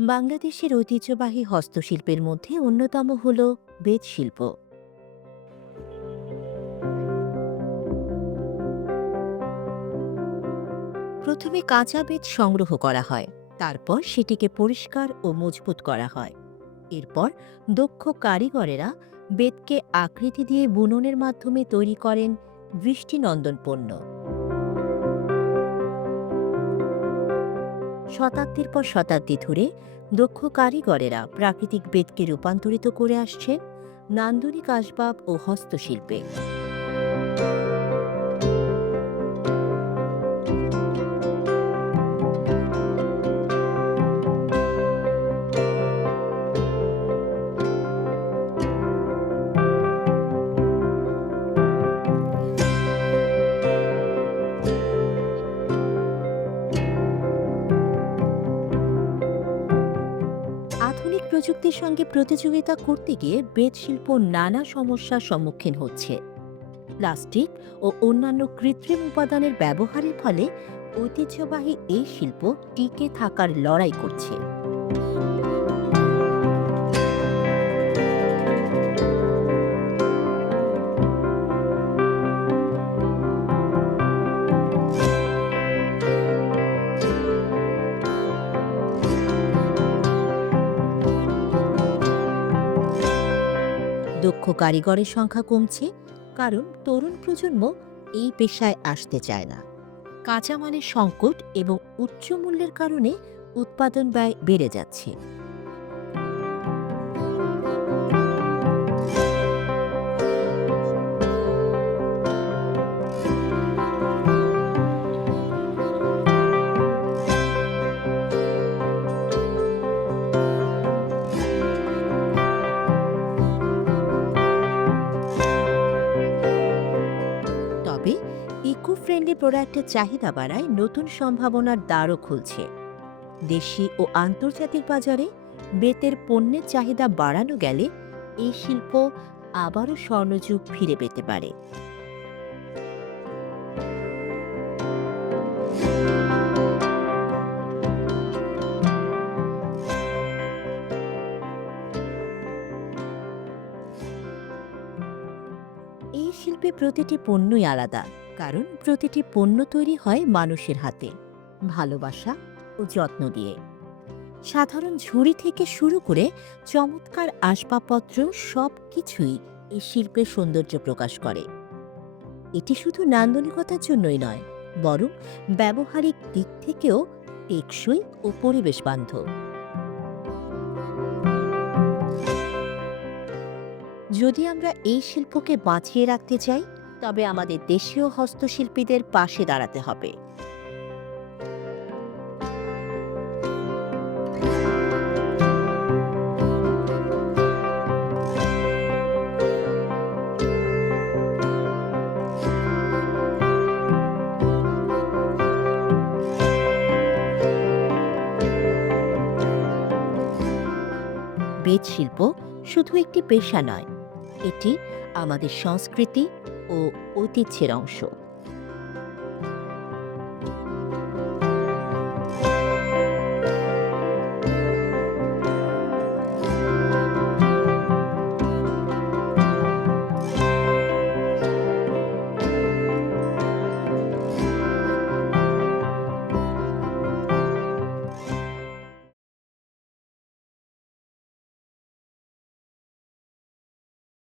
বাংলাদেশের ঐতিহ্যবাহী হস্তশিল্পের মধ্যে অন্যতম হল বেত শিল্প প্রথমে কাঁচা বেত সংগ্রহ করা হয়, তারপর সেটিকে পরিষ্কার ও মজবুত করা হয়। এরপর দক্ষ কারিগরেরা বেতকে আকৃতি দিয়ে বুননের মাধ্যমে তৈরি করেন দৃষ্টিনন্দন পণ্য। শতাব্দীর পর শতাব্দী ধরে দক্ষ কারিগরেরা প্রাকৃতিক বেদকে রূপান্তরিত করে আসছেন নান্দনিক আসবাব ও হস্তশিল্পে। প্রযুক্তির সঙ্গে প্রতিযোগিতা করতে গিয়ে বেদশিল্প নানা সমস্যার সম্মুখীন হচ্ছে। প্লাস্টিক ও অন্যান্য কৃত্রিম উপাদানের ব্যবহারের ফলে ঐতিহ্যবাহী এই শিল্প টিকে থাকার লড়াই করছে। দক্ষ কারিগরের সংখ্যা কমছে, কারণ তরুণ প্রজন্ম এই পেশায় আসতে চায় না। কাঁচামালের সংকট এবং উচ্চ মূল্যের কারণে উৎপাদন ব্যয় বেড়ে যাচ্ছে। ফ্রেন্ডলি প্রোডাক্টের চাহিদা বাড়ায় নতুন সম্ভাবনার দ্বারও খুলছে। দেশি ও আন্তর্জাতিক বাজারে বেতের পণ্যের চাহিদা বাড়ানো গেলে এই শিল্প আবারও স্বর্ণযুগ ফিরে পেতে পারে। এই শিল্পে প্রতিটি পণ্যই আলাদা। কারণ প্রতিটি পণ্য তৈরি হয় মানুষের হাতে, ভালোবাসা ও যত্ন দিয়ে। সাধারণ ঝুড়ি থেকে শুরু করে চমৎকার আসবাবপত্র সব কিছুই এই শিল্পের সৌন্দর্য প্রকাশ করে। এটি শুধু নান্দনিকতার জন্যই নয়, বরং ব্যবহারিক দিক থেকেও টেকসই ও পরিবেশ বান্ধব যদি আমরা এই শিল্পকে বাঁচিয়ে রাখতে চাই তবে আমাদের দেশীয় হস্তশিল্পীদের পাশে দাঁড়াতে হবে। বেত শিল্প শুধু একটি পেশা নয়, এটি আমাদের সংস্কৃতি ও ঐতিহ্যের অংশ।